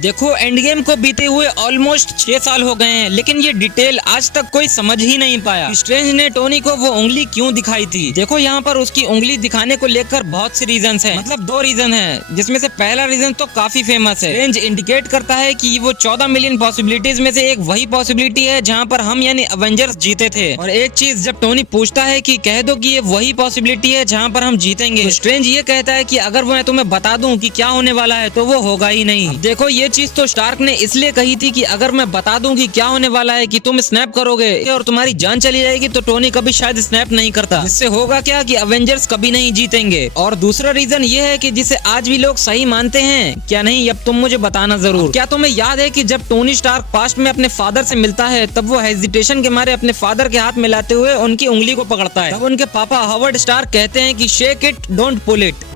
देखो end game को बीते हुए ऑलमोस्ट 6 साल हो गए हैं, लेकिन ये डिटेल आज तक कोई समझ ही नहीं पाया स्ट्रेंज ने टोनी को वो उंगली क्यों दिखाई थी। देखो यहाँ पर उसकी उंगली दिखाने को लेकर बहुत से रीजंस हैं, मतलब 2 रीजन हैं, जिसमें से पहला रीजन तो काफी फेमस है। स्ट्रेंज इंडिकेट करता है कि वो 14 मिलियन पॉसिबिलिटीज में से एक वही पॉसिबिलिटी है जहाँ पर हम यानी अवेंजर्स जीते थे। और एक चीज जब टोनी पूछता है कि कह दो कि ये वही पॉसिबिलिटी है जहाँ पर हम जीतेंगे, तो स्ट्रेंज ये कहता है कि अगर मैं तुम्हें बता दूं कि क्या होने वाला है तो वो होगा ही नहीं। देखो ये चीज तो स्टार्क ने इसलिए कही थी कि अगर मैं बता दूं कि क्या होने वाला है कि तुम स्नैप करोगे और तुम्हारी जान चली जाएगी, तो टोनी कभी शायद स्नैप नहीं करता। इससे होगा क्या कि अवेंजर्स कभी नहीं जीतेंगे। और दूसरा रीजन ये है कि जिसे आज भी लोग सही मानते हैं क्या नहीं, अब तुम मुझे बताना जरूर। क्या तुम्हें याद है कि जब टोनी स्टार्क पास्ट में अपने फादर से मिलता है तब वो हेजिटेशन के मारे अपने फादर के हाथ मिलाते हुए उनकी उंगली को पकड़ता है। तब उनके पापा हावर्ड स्टार्क कहते हैं कि shake it don't pull it.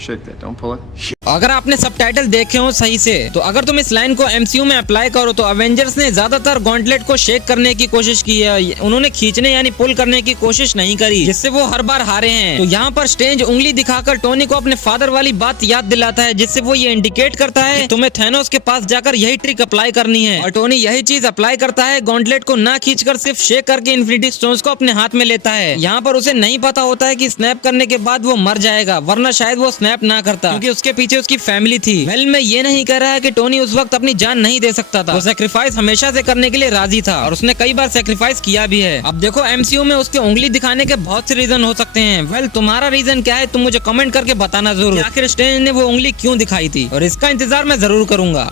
Shake that, don't pull it. अगर आपने सबटाइटल देखे हो सही से, तो अगर तुम इस लाइन को एमसीयू में अप्लाई करो तो अवेंजर्स ने ज्यादातर गॉन्टलेट को शेक करने की कोशिश की है, उन्होंने खींचने यानी पुल करने की कोशिश नहीं करी, जिससे वो हर बार हारे हैं। तो यहाँ पर स्ट्रेंज उंगली दिखाकर टोनी को अपने फादर वाली बात याद दिलाता है, जिससे वो ये इंडिकेट करता है कि तुम्हें थैनोस के पास जाकर यही ट्रिक अप्लाई करनी है। और टोनी यही चीज अप्लाई करता है, गॉन्टलेट को ना खींचकर सिर्फ शेक करके इन्फिनिटी स्टोन्स को अपने हाथ में लेता है। यहाँ पर उसे नहीं पता होता है कि स्नैप करने के बाद वो मर जाएगा, वरना शायद वो स्नैप ना करता, क्योंकि उसके पीछे उसकी फैमिली थी। वेल मैं ये नहीं कह रहा है कि टोनी उस वक्त अपनी जान नहीं दे सकता था, वो सैक्रिफाइस हमेशा से करने के लिए राजी था और उसने कई बार सैक्रिफाइस किया भी है। अब देखो एमसीयू में उसके उंगली दिखाने के बहुत से रीजन हो सकते हैं। वेल तुम्हारा रीजन क्या है, तुम मुझे कमेंट करके बताना जरूर। आखिर स्ट्रेंज ने वो उंगली क्यों दिखाई थी, और इसका इंतजार मैं जरूर करूंगा।